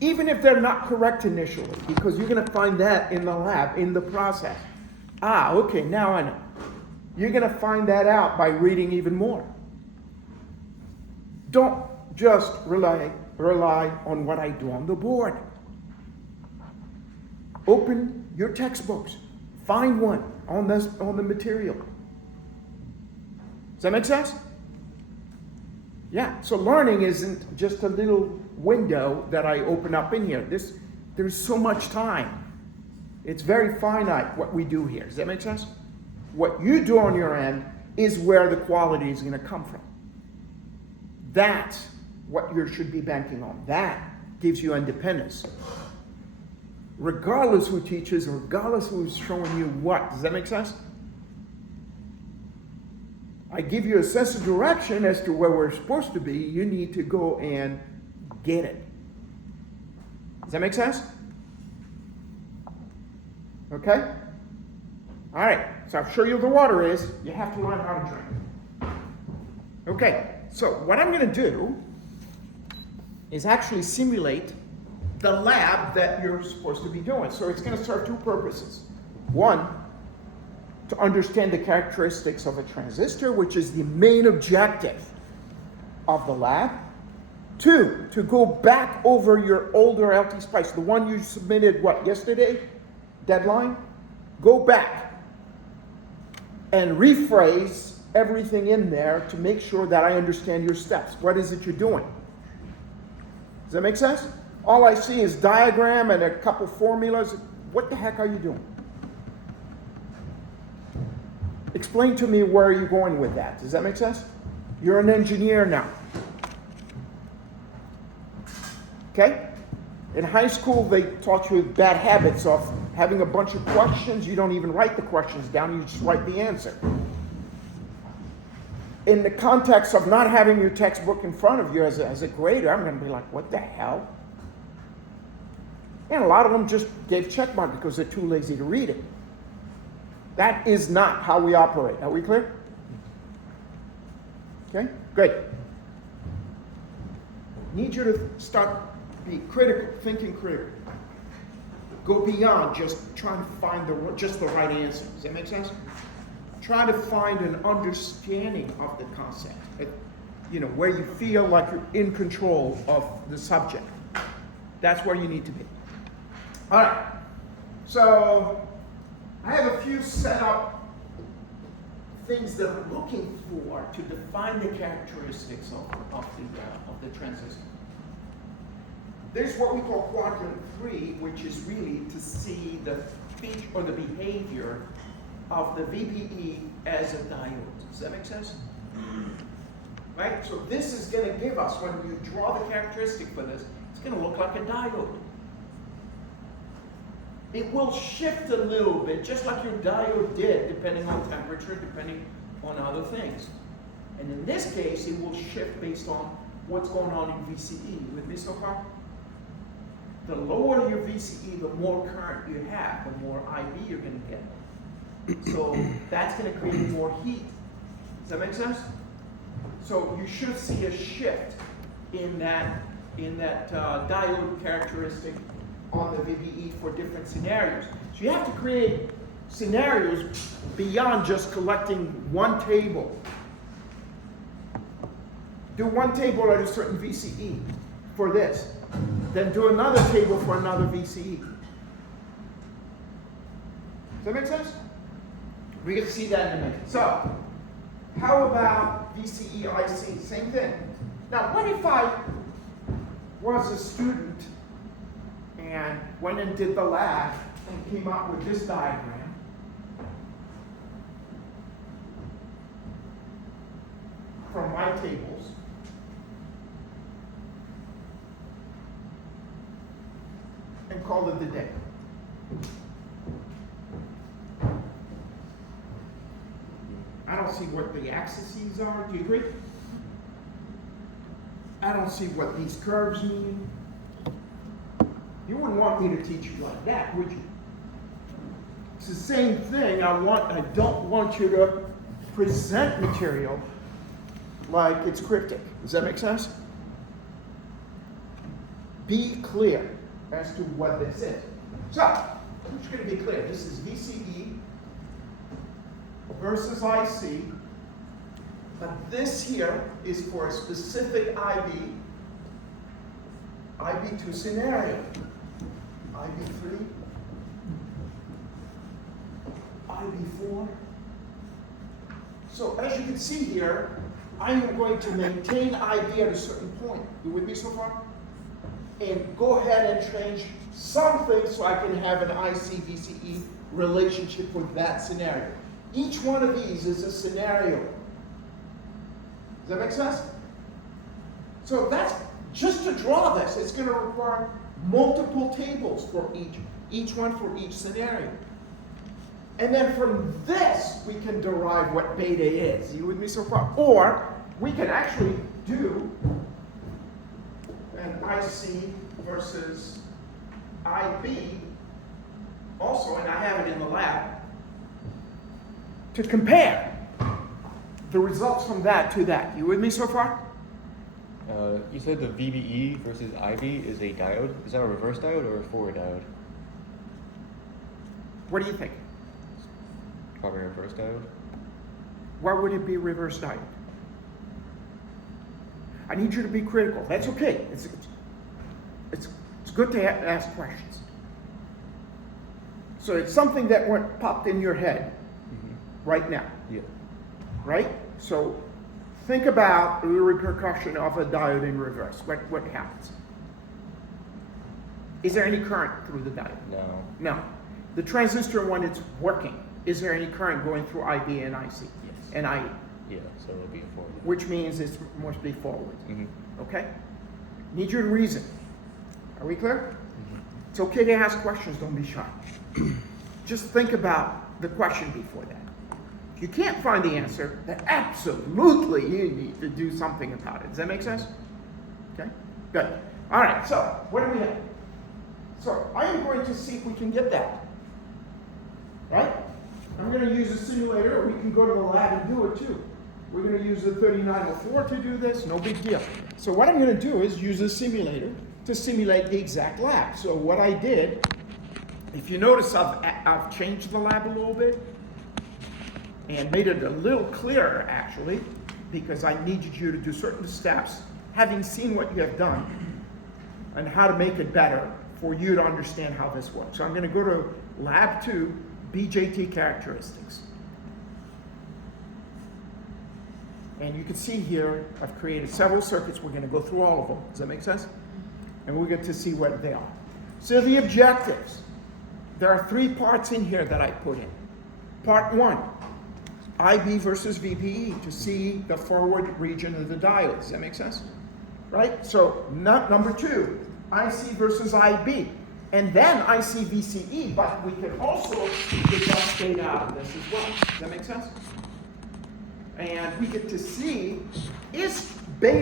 Even if they're not correct initially, because you're going to find that in the lab, in the process. Okay, now I know. You're going to find that out by reading even more. Don't just rely on what I do on the board. Open your textbooks. Find one on the material. Does that make sense? Yeah, so learning isn't just a little window that I open up in here. There's so much time. It's very finite what we do here. Does that make sense? What you do on your end is where the quality is going to come from. That's what you should be banking on. That gives you independence. Regardless who teaches, regardless who's showing you what. Does that make sense? I give you a sense of direction as to where we're supposed to be. You need to go and get it. Does that make sense? Okay? All right. So I'll show you the water is. You have to learn how to drink. Okay. So what I'm going to do is actually simulate the lab that you're supposed to be doing. So it's going to serve two purposes. One, to understand the characteristics of a transistor, which is the main objective of the lab. Two, to go back over your older LT Spice, the one you submitted, yesterday? Deadline? Go back and rephrase everything in there to make sure that I understand your steps. What is it you're doing? Does that make sense? All I see is diagram and a couple formulas. What the heck are you doing? Explain to me where you're going with that. Does that make sense? You're an engineer now. Okay? In high school, they taught you bad habits of having a bunch of questions. You don't even write the questions down. You just write the answer. In the context of not having your textbook in front of you as a grader, I'm going to be like, what the hell? And a lot of them just gave check mark because they're too lazy to read it. That is not how we operate. Are we clear? Okay, great. Need you to start be critical, thinking critical. Go beyond just trying to find just the right answer. Does that make sense? Try to find an understanding of the concept. Where you feel like you're in control of the subject. That's where you need to be. All right. So I have a few set up things that I'm looking for to define the characteristics of the transistor. There's what we call quadrant 3, which is really to see the feature or the behavior of the VPE as a diode. Does that make sense? Right? So this is going to give us, when you draw the characteristic for this, it's going to look like a diode. It will shift a little bit, just like your diode did, depending on temperature, depending on other things. And in this case, it will shift based on what's going on in VCE. With me so far? The lower your VCE, the more current you have, the more IB you're going to get. So that's going to create more heat. Does that make sense? So you should see a shift in that diode characteristic on the VBE for different scenarios. So you have to create scenarios beyond just collecting one table. Do one table at a certain VCE for this. Then do another table for another VCE. Does that make sense? We get to see that in a minute. So, how about VCE IC? Same thing. Now, what if I was a student and went and did the lab and came up with this diagram? From my tables. And called it the day. I don't see what the axes are. Do you agree? I don't see what these curves mean. You wouldn't want me to teach you like that, would you? It's the same thing. I don't want you to present material like it's cryptic. Does that make sense? be clear as to what this is. So, I'm just going to be clear. This is VCE versus IC. But this here is for a specific IB2 scenario. IB3, IB4. So as you can see here, I am going to maintain IB at a certain point. You with me so far? And go ahead and change something so I can have an IC-VCE relationship for that scenario. Each one of these is a scenario. Does that make sense? So that's just to draw this. It's going to require multiple tables for each one for each scenario. And then from this, we can derive what beta is. You with me so far? Or we can actually do an IC versus IB also, and I have it in the lab, to compare the results from that to that. You with me so far? You said the VBE versus IB is a diode. Is that a reverse diode or a forward diode? What do you think? Probably a reverse diode. Why would it be reverse diode? I need you to be critical. That's okay. It's good to ask questions. So it's something that popped in your head right now. Yeah. Right? So think about the repercussion of a diode in reverse. What happens? Is there any current through the diode? No. No. The transistor, when it's working, is there any current going through IB and IC? Yes. And IE? Yeah, so it'll be a forward. Which means it must be forward. Mm-hmm. Okay? Need you to reason. Are we clear? Mm-hmm. It's okay to ask questions, don't be shy. Just think about the question before that. If you can't find the answer, then absolutely you need to do something about it. Does that make sense? Okay? Good. All right, so what do we have? So I am going to see if we can get that. Right? I'm going to use a simulator, or we can go to the lab and do it too. We're going to use the 3904 to do this, no big deal. So what I'm going to do is use a simulator to simulate the exact lab. So what I did, if you notice, I've changed the lab a little bit and made it a little clearer, actually, because I needed you to do certain steps, having seen what you have done and how to make it better for you to understand how this works. So I'm going to go to Lab 2, BJT characteristics. And you can see here, I've created several circuits. We're going to go through all of them. Does that make sense? And we'll get to see what they are. So the objectives. There are 3 parts in here that I put in. Part 1, IB versus VBE, to see the forward region of the diode. Does that make sense? Right? So number 2, IC versus IB. And then IC VCE, but we can also deduct data out of this as well. Does that make sense? And we get to see, is